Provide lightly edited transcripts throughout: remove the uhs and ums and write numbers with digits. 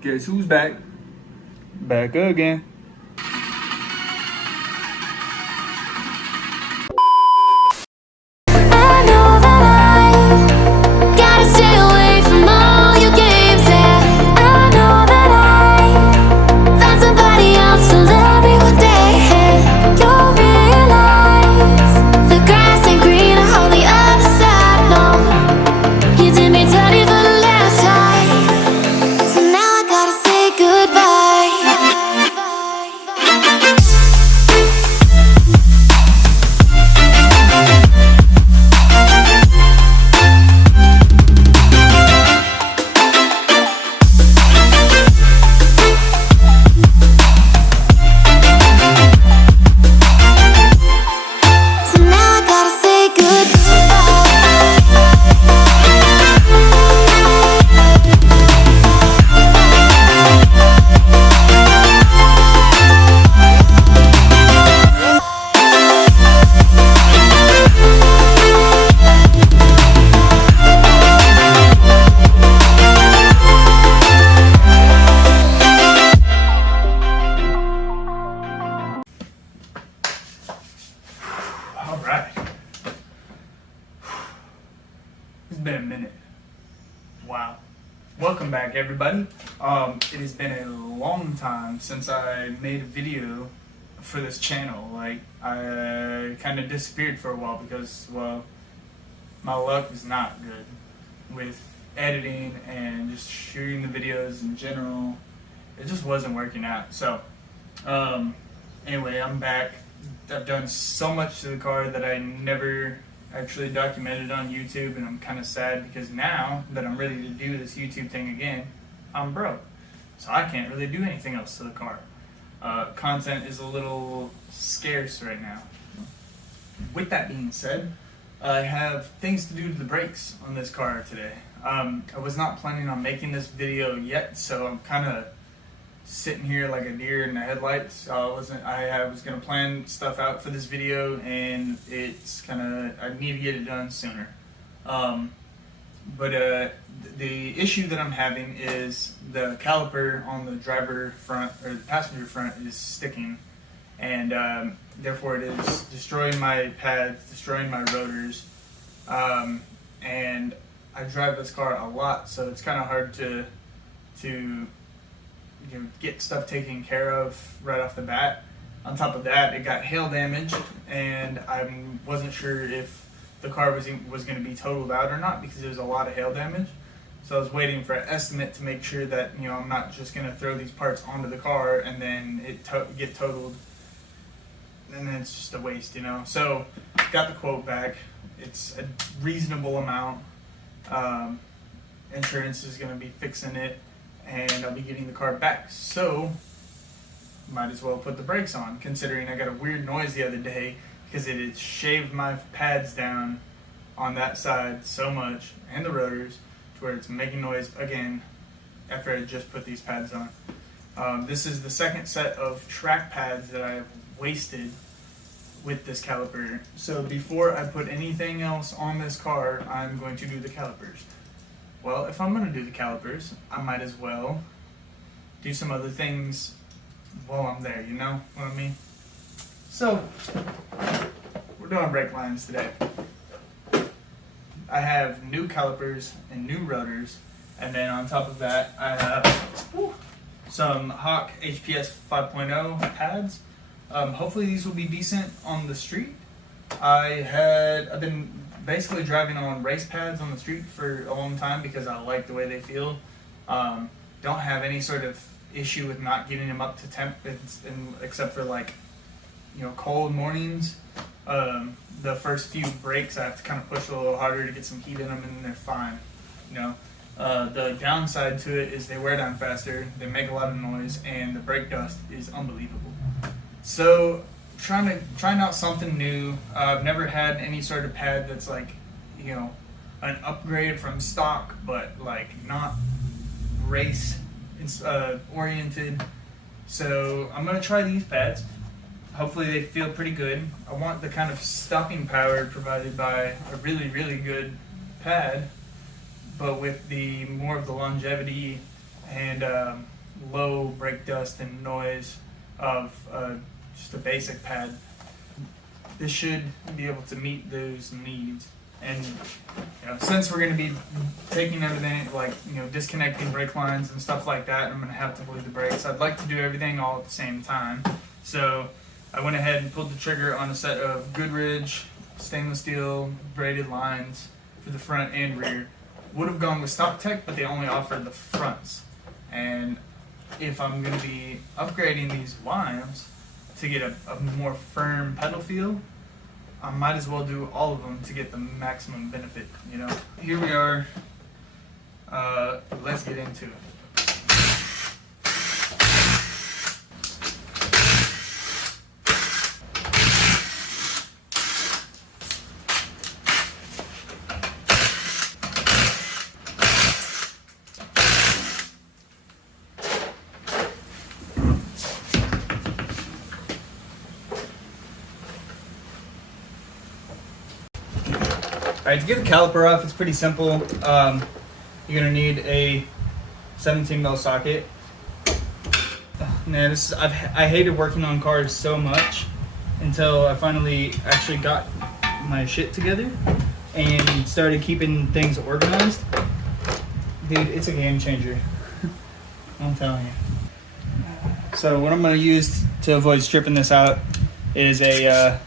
Guess who's back? Back again. Alright. It's been a minute. Wow. Welcome back, everybody. It has been a long time since I made a video for this channel. Like, I kind of disappeared for a while because, well, my luck is not good with editing and just shooting the videos in general. It just wasn't working out. So, anyway, I'm back. I've done so much to the car that I never actually documented on YouTube, and I'm kind of sad because now that I'm ready to do this YouTube thing again, I'm broke. So I can't really do anything else to the car. Content is a little scarce right now. With that being said, I have things to do to the brakes on this car today. I was not planning on making this video yet, so I'm kind of sitting here like a deer in the headlights. I was gonna plan stuff out for this video, and it's I need to get it done sooner. But the issue that I'm having is the caliper on the driver front or the passenger front is sticking, and therefore it is destroying my pads, destroying my rotors, and I drive this car a lot, so it's kind of hard to get stuff taken care of right off the bat. On top of that, it got hail damage, and I wasn't sure if the car was going to be totaled out or not because there was a lot of hail damage. So I was waiting for an estimate to make sure that I'm not just going to throw these parts onto the car and then it get totaled, and then it's just a waste, So got the quote back. It's a reasonable amount. Insurance is going to be fixing it, and I'll be getting the car back. So might as well put the brakes on, considering I got a weird noise the other day because it had shaved my pads down on that side so much, and the rotors, to where it's making noise again after I just put these pads on. This is the second set of track pads that I have wasted with this caliper. So before I put anything else on this car, I'm going to do the calipers. Well, if I'm going to do the calipers, I might as well do some other things while I'm there, you know what I mean? So, we're doing brake lines today. I have new calipers and new rotors, and then on top of that, I have some Hawk HPS 5.0 pads. Hopefully these will be decent on the street. I've been basically driving on race pads on the street for a long time because I like the way they feel. Don't have any sort of issue with not getting them up to temp, except for cold mornings. The first few brakes I have to kind of push a little harder to get some heat in them, and they're fine. The downside to it is they wear down faster, they make a lot of noise, and the brake dust is unbelievable. So trying out something new. I've never had any sort of pad that's an upgrade from stock, but not race oriented. So I'm gonna try these pads. Hopefully they feel pretty good. I want the kind of stopping power provided by a really, really good pad, but with more of the longevity and low brake dust and noise of just a basic pad. This should be able to meet those needs. And since we're going to be taking everything, like disconnecting brake lines and stuff like that, I'm going to have to bleed the brakes. I'd like to do everything all at the same time. So I went ahead and pulled the trigger on a set of Goodridge stainless steel braided lines for the front and rear. Would have gone with stock tech, but they only offered the fronts. And if I'm going to be upgrading these lines to get a more firm pedal feel, I might as well do all of them to get the maximum benefit, Here we are. Let's get into it. Alright, to get the caliper off, it's pretty simple. You're gonna need a 17mm socket. Man, I hated working on cars so much until I finally actually got my shit together and started keeping things organized. Dude, it's a game changer. I'm telling you. So what I'm gonna use to avoid stripping this out is a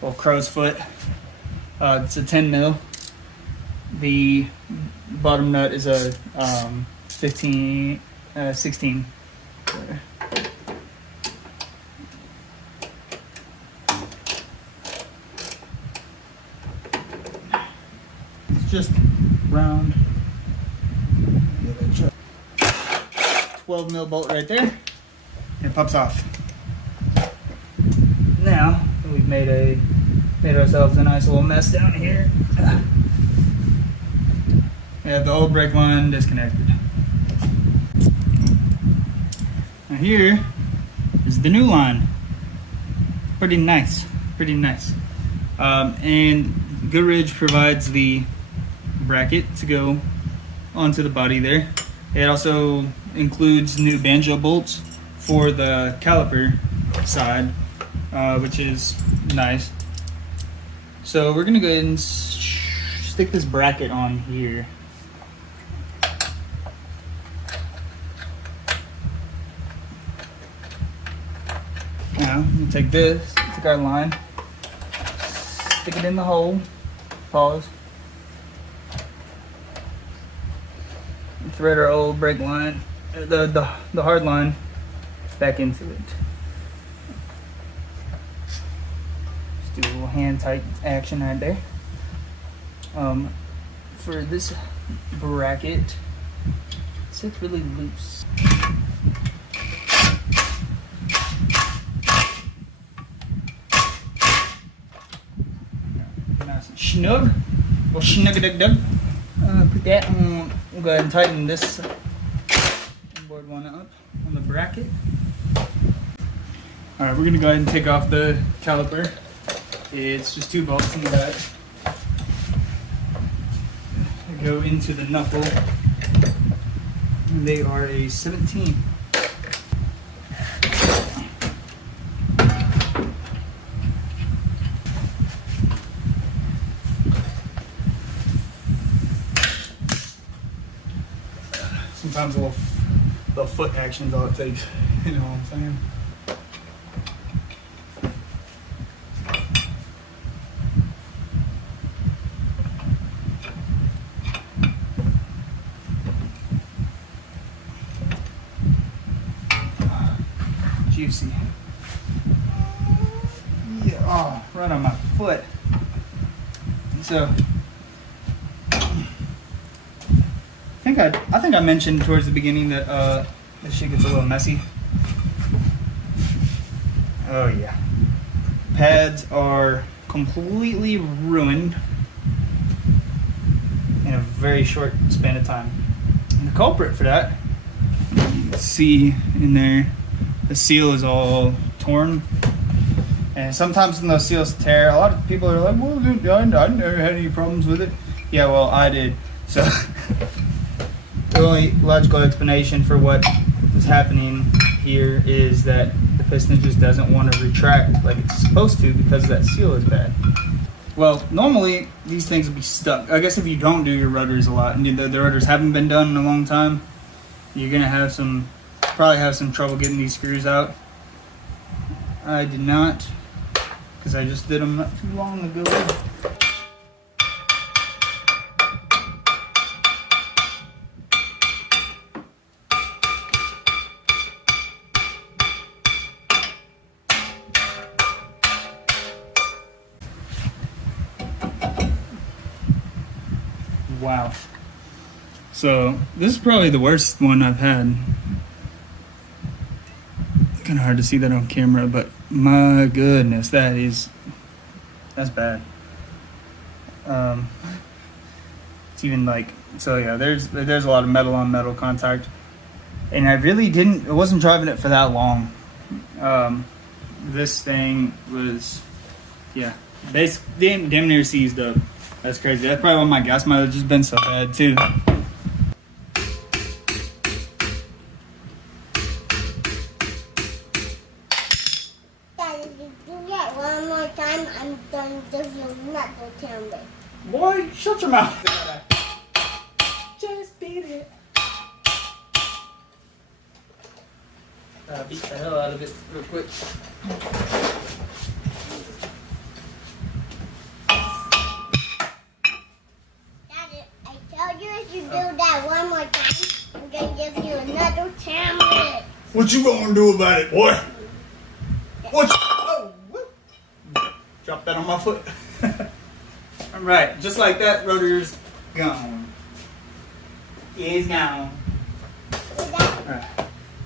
little crow's foot. It's a 10mm. The bottom nut is a 16. It's just round. 12mm bolt right there. It pops off. Now we've made ourselves a nice little mess down here. We have the old brake line disconnected. Now here is the new line. Pretty nice, pretty nice. And Goodridge provides the bracket to go onto the body there. It also includes new banjo bolts for the caliper side, which is nice. So we're gonna go ahead and stick this bracket on here. Now we'll take our line, stick it in the hole, pause, and thread our old brake line, the hard line, back into it. Do a little hand tight action right there. For this bracket, it's really loose. Nice and snug. Well, snug-a-dug-dug. Put that on. We'll go ahead and tighten this board one up on the bracket. Alright, we're gonna go ahead and take off the caliper. It's just 2 bolts in the back. They go into the knuckle. And they are a 17. Sometimes a little foot action is all it takes. You know what I'm saying? Juicy. Yeah, oh, right on my foot. So I think I mentioned towards the beginning that this shit gets a little messy. Oh yeah. Pads are completely ruined in a very short span of time. And the culprit for that, you can see in there, the seal is all torn. And sometimes when those seals tear, a lot of people are like, well, I never had any problems with it. Yeah, well, I did. So the only logical explanation for what is happening here is that the piston just doesn't want to retract like it's supposed to because that seal is bad. Well, normally these things would be stuck. I guess if you don't do your rotors a lot and the rotors haven't been done in a long time, you're gonna have probably have some trouble getting these screws out. I did not, because I just did them not too long ago. Wow. So this is probably the worst one I've had. Kind of hard to see that on camera, but my goodness, that's bad. It's even like, so yeah, there's a lot of metal on metal contact, and I wasn't driving it for that long. This thing was, yeah, basically damn near seized up. That's crazy. That's probably why my gas mileage has been so bad too. I'm done with you not to tell me. Boy, shut your mouth. Just beat it. Beat the hell out of it real quick. Daddy, I told you if you do that one more time, I'm going to give you another tablet. What you gonna do about it, boy? What? Drop that on my foot. Alright, just like that, rotor's gone. It's gone. Alright.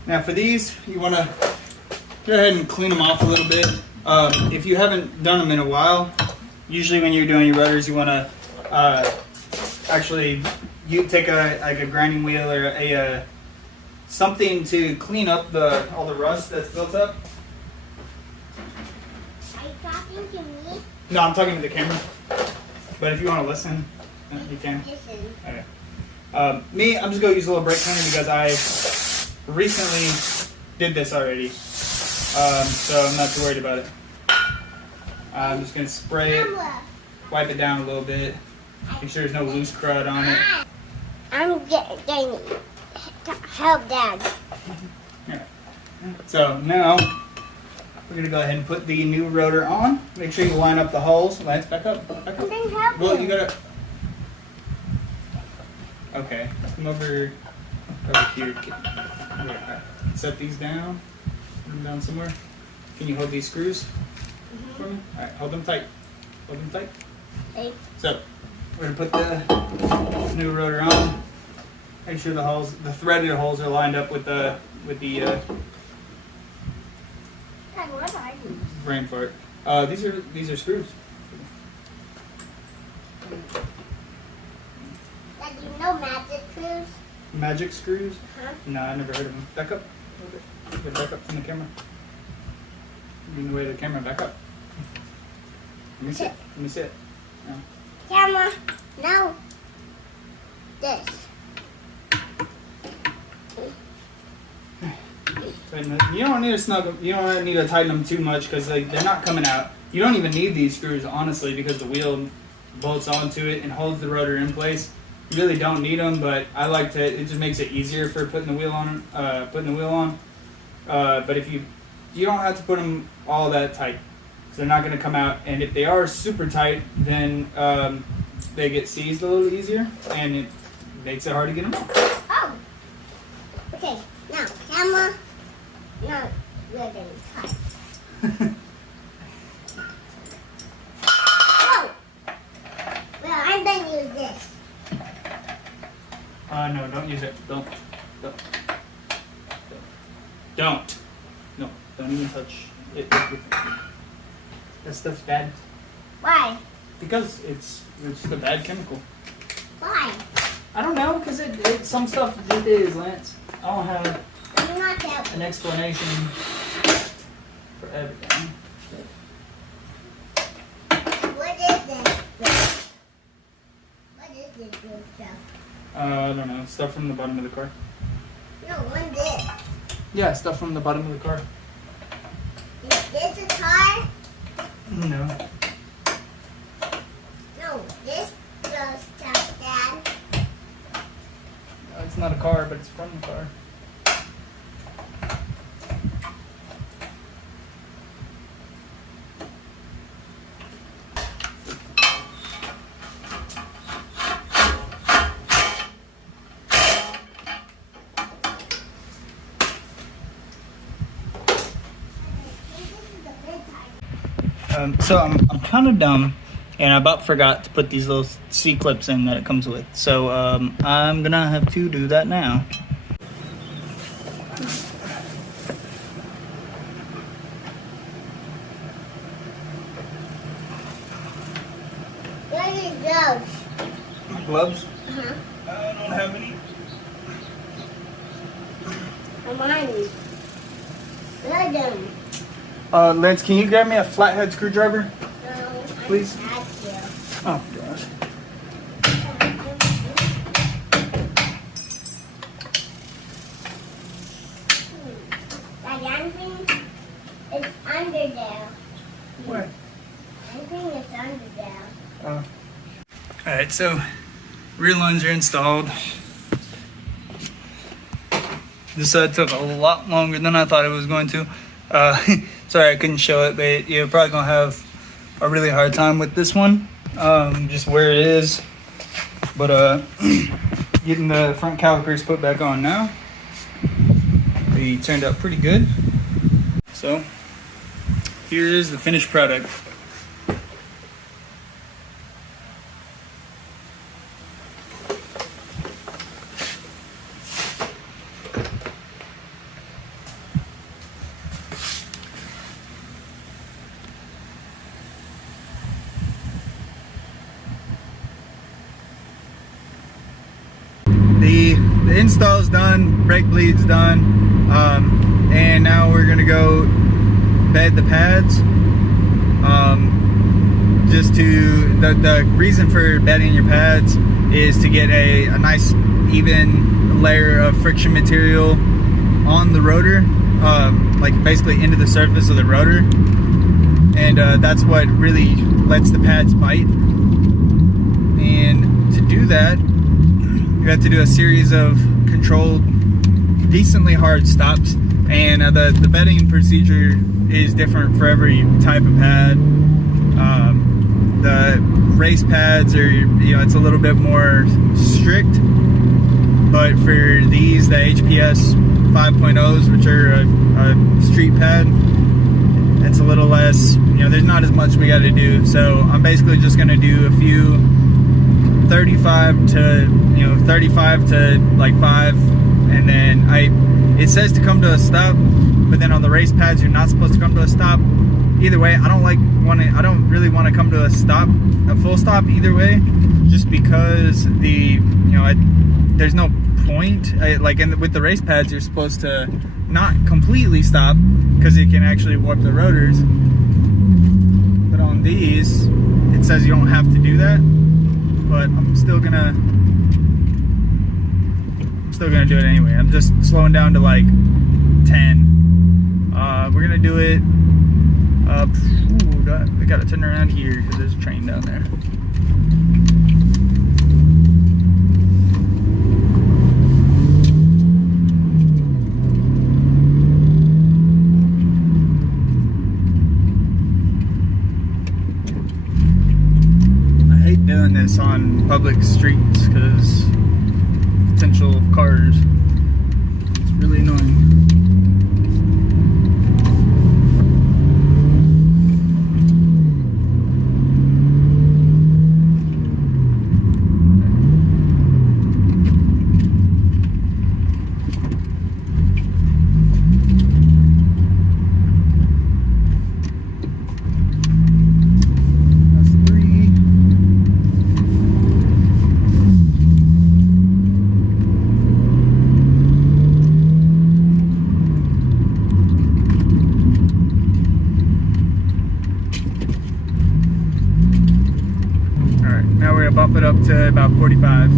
Now for these, you want to go ahead and clean them off a little bit. If you haven't done them in a while, usually when you're doing your rotors, you want to actually you take a grinding wheel or a something to clean up all the rust that's built up. Are you talking to me? No, I'm talking to the camera. But if you want to listen, you can. Listen. Okay. Me, I'm just going to use a little brake cleaner because I recently did this already. So I'm not too worried about it. I'm just going to spray it, wipe it down a little bit, make sure there's no loose crud on it. I'm getting help, Dad. Yeah. So now we're going to go ahead and put the new rotor on. Make sure you line up the holes. Lance, back up. Back up. Help Well, you got to... Okay. Come over here. Set these down. Put them down somewhere. Can you hold these screws for me? All right, hold them tight. Hold them tight. Okay. So we're gonna put the new rotor on. Make sure the threaded holes are lined up with the Dad, what are you? brain for it. These are screws. Dad, you know magic screws? Magic screws? Huh? No, I never heard of them. Back up. Get back up from the camera. You're in the way of the camera. Back up. Let me sit. Let me sit. No. Camera, no. This. You don't need to snug them. You don't need to tighten them too much because they're not coming out. You don't even need these screws, honestly, because the wheel bolts onto it and holds the rotor in place. You really don't need them, but I like to. It just makes it easier for putting the wheel on. But if you don't have to put them all that tight, because they're not going to come out. And if they are super tight, then they get seized a little easier, and it makes it hard to get them out. Oh. Okay. Now, camera. No, we're going to cut. Oh. Well, I'm going to use this. No, don't use it. Don't. Don't. No, don't even touch it. That stuff's bad. Why? Because it's a bad chemical. Why? I don't know, because some stuff it is, Lance. I don't have I'm not helping. an explanation for everything. What is this? What is this good stuff? I don't know, stuff from the bottom of the car. No, one this. Yeah, stuff from the bottom of the car. Is this a car? No. No, this goes stuff, Dad. It's not a car, but it's from the car. So I'm kind of dumb, and I about forgot to put these little C clips in that it comes with. So I'm gonna have to do that now. Where are your gloves? My gloves? Uh-huh. I don't have any. I'm on. Let them. Lance, can you grab me a flathead screwdriver? No, Please? I got you. Oh gosh. That young thing is under there. What? Young thing is under there. Alright, so rear lines are installed. This took a lot longer than I thought it was going to. Sorry I couldn't show it, but you're probably going to have a really hard time with this one. Just where it is. But getting the front calipers put back on now. They turned out pretty good. So here is the finished product. The install's done, brake bleed's done, and now we're gonna go bed the pads. Just to the reason for bedding your pads is to get a nice even layer of friction material on the rotor, like basically into the surface of the rotor, and that's what really lets the pads bite. And to do that, you have to do a series of controlled, decently hard stops, and the bedding procedure is different for every type of pad. The race pads are, it's a little bit more strict, but for these, the HPS 5.0s, which are a street pad, it's a little less, there's not as much we got to do. So I'm basically just going to do a few 35 to like 5, and then it says to come to a stop, but then on the race pads you're not supposed to come to a stop. Either way, I don't really want to come to a full stop either way, just because there's no point. With the race pads, you're supposed to not completely stop because it can actually warp the rotors, but on these it says you don't have to do that. But I'm still gonna do it anyway. I'm just slowing down to like 10. We're gonna do it. We gotta turn around here because there's a train down there. Doing this on public streets because potential cars. It's really annoying. Bump it up to about 45.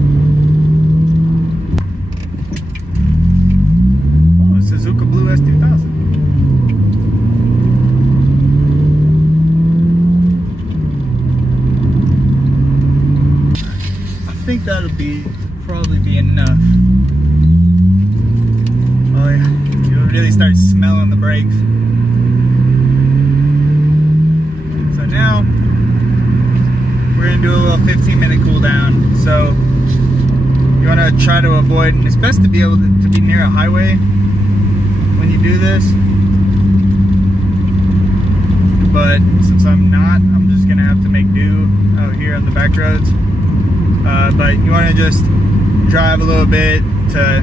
that'll probably be enough. Oh yeah, you'll really start smelling the brakes. So now we're gonna do a little 15-minute cool down. So you want to try to avoid, and it's best to be able to be near a highway when you do this. But since I'm not, I'm just gonna have to make do out here on the back roads. But you want to just drive a little bit to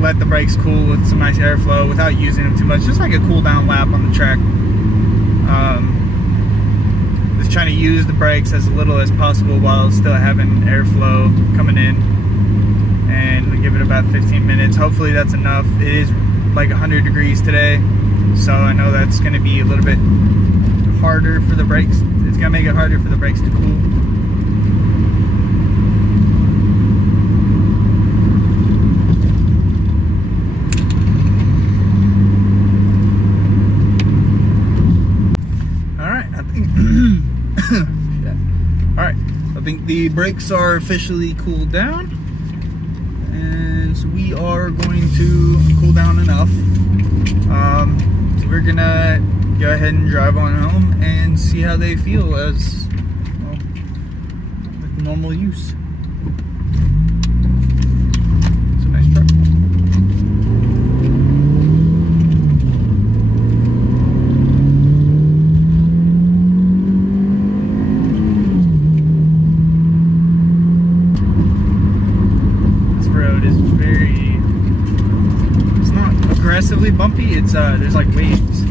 let the brakes cool with some nice airflow without using them too much, just like a cool down lap on the track. Just trying to use the brakes as little as possible while still having airflow coming in, and we give it about 15 minutes. Hopefully that's enough. It is like 100 degrees today, so I know that's going to be a little bit harder for the brakes. It's gonna make it harder for the brakes to cool. Alright, I think the brakes are officially cooled down, and so we are going to cool down enough. So we're gonna go ahead and drive on home and see how they feel as, well, with normal use. It's a nice truck. This road is it's not aggressively bumpy, it's there's like waves.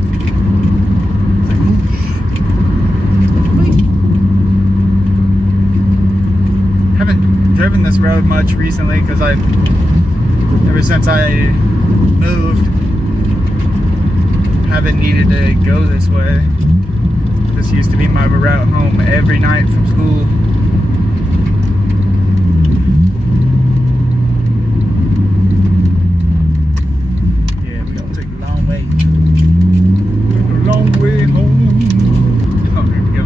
Haven't driven this road much recently because ever since I moved, haven't needed to go this way. This used to be my route home every night from school. Yeah, we gotta take a long way. Take a long way home. Oh, here we go.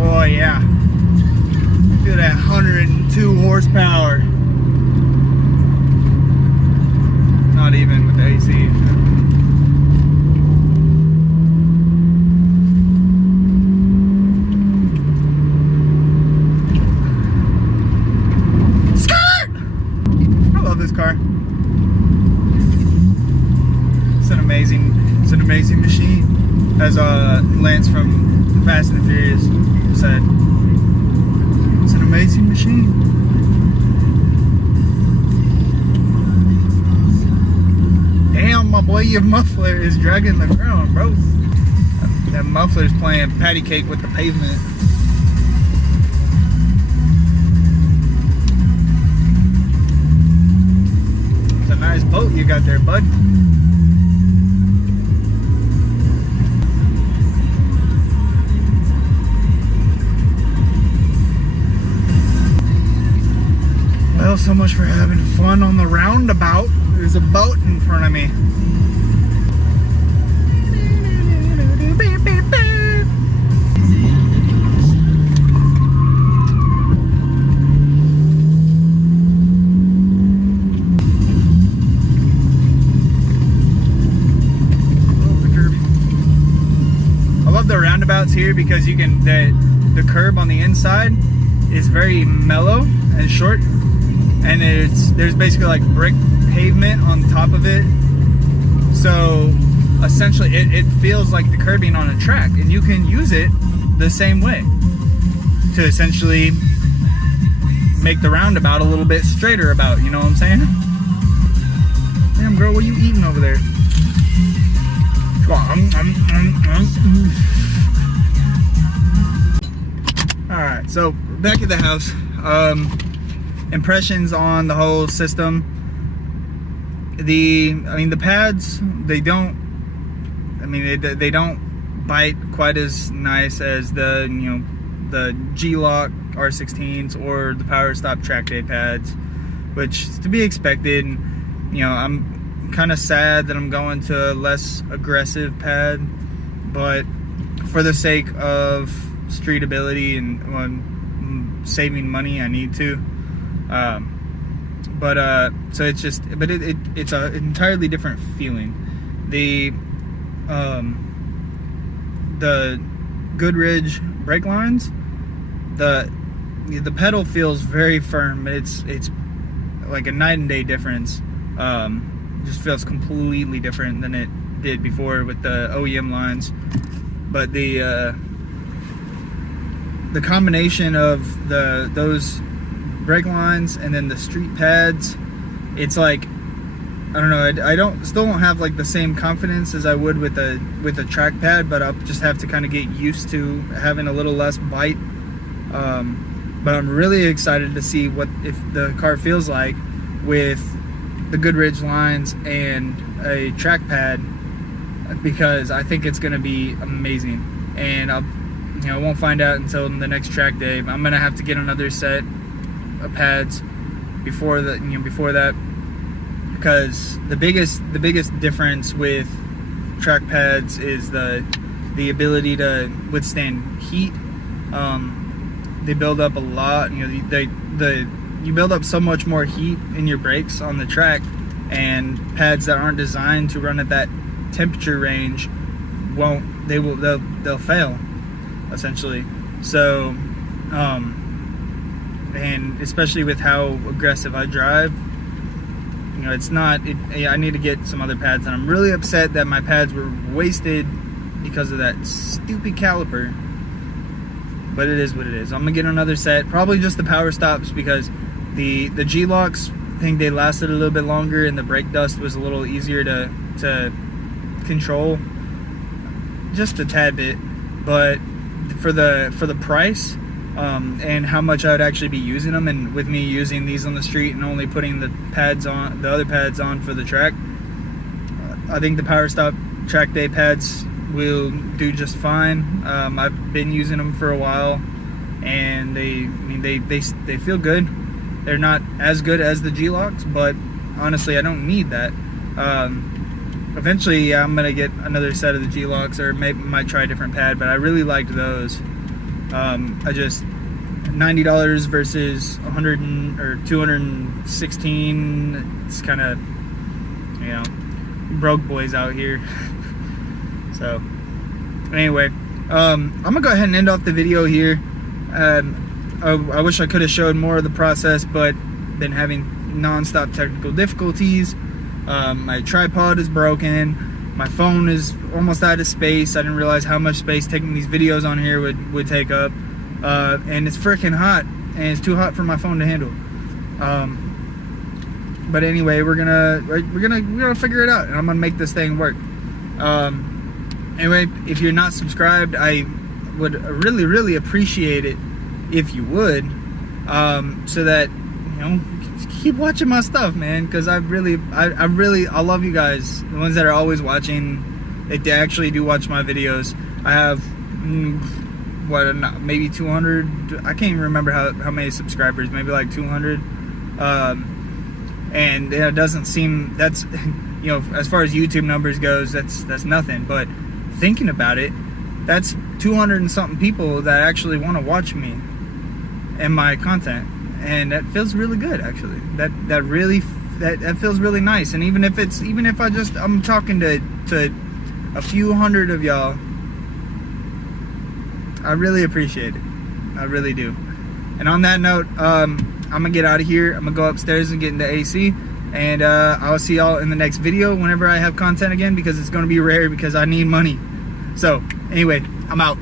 Oh yeah, feel that 102 horsepower. Not even with the AC. Skirt! I love this car. It's an amazing machine. As Lance from Fast and the Furious said, it's an amazing machine. Damn, my boy, your muffler is dragging the ground, bro. That muffler's playing patty cake with the pavement. It's a nice boat you got there, bud. Well, so much for having fun on the roundabout. There's a boat in front of me. I love the roundabouts here because you can the curb on the inside is very mellow and short. And there's basically like brick pavement on top of it, so essentially it feels like the curbing on a track, and you can use it the same way to essentially make the roundabout a little bit straighter about, you know what I'm saying? Damn girl, what are you eating over there? Alright, so back at the house. Impressions on the whole system. The pads, they don't bite quite as nice as the the G-Lock R16s or the Power Stop Track Day pads, which is to be expected. I'm kind of sad that I'm going to a less aggressive pad, but for the sake of streetability and saving money, I need to. So it's just, it's an entirely different feeling. The Goodridge brake lines, the pedal feels very firm. It's like a night and day difference. Just feels completely different than it did before with the OEM lines. But the combination of those brake lines and then the street pads, it's like, I don't know, I still don't have like the same confidence as I would with a track pad, but I'll just have to kind of get used to having a little less bite. But I'm really excited to see if the car feels like with the Goodridge lines and a track pad, because I think it's going to be amazing. And I won't find out until the next track day. I'm going to have to get another set of pads before that, because the biggest difference with track pads is the ability to withstand heat. They build up a lot. You build up so much more heat in your brakes on the track, and pads that aren't designed to run at that temperature range they'll fail essentially. So and especially with how aggressive I drive, I need to get some other pads, and I'm really upset that my pads were wasted because of that stupid caliper. But it is what it is. I'm gonna get another set, probably just the power stops, because the G-Locks, I think they lasted a little bit longer, and the brake dust was a little easier to control, just a tad bit. But for the price, and how much I would actually be using them, and with me using these on the street and only putting the other pads on for the track, I think the Power Stop Track Day pads will do just fine. I've been using them for a while, and they feel good. They're not as good as the G-Locks, but honestly, I don't need that. Eventually, I'm gonna get another set of the G-Locks, or maybe might try a different pad, but I really liked those. I just, $90 versus 100 or 216. It's kind of, broke boys out here. So anyway, I'm gonna go ahead and end off the video here. I wish I could have showed more of the process, but been having non-stop technical difficulties. My tripod is broken. My phone is almost out of space. I didn't realize how much space taking these videos on here would take up. And it's freaking hot, and it's too hot for my phone to handle. But anyway, we're gonna figure it out, and I'm gonna make this thing work. Anyway, if you're not subscribed, I would really appreciate it if you would, so that keep watching my stuff, man, because I love you guys, the ones that are always watching. They actually do watch my videos. I have maybe 200. I can't even remember how many subscribers, maybe like 200. And it doesn't seem, that's as far as YouTube numbers goes, that's nothing. But thinking about it, that's 200 and something people that actually want to watch me and my content, and that feels really good, actually. That feels really nice. And even if I'm talking to a few hundred of y'all, I really appreciate it. I really do. And on that note, I'm gonna get out of here. I'm gonna go upstairs and get into AC, and I'll see y'all in the next video whenever I have content again, because it's gonna be rare, because I need money. So anyway, I'm out.